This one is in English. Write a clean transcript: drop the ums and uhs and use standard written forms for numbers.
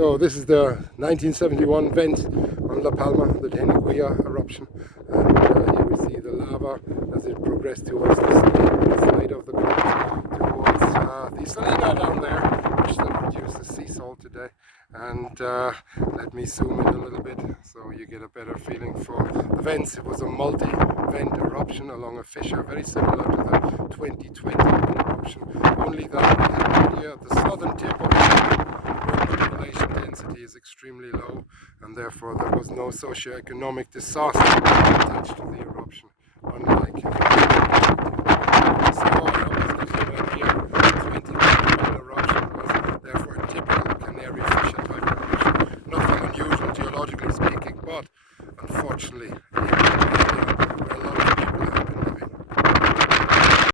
So this is the 1971 vent on La Palma, the Teneguilla eruption, and here we see the lava as it progressed towards the side of the coast, towards the salina down there, which then produces sea salt today. And let me zoom in a little bit so you get a better feeling for the vents. It was a multi-vent eruption along a fissure, very similar to the 2020 eruption, only that we have here at the southern tip of the population density is extremely low, and therefore there was no socio-economic disaster attached to the eruption, unlike so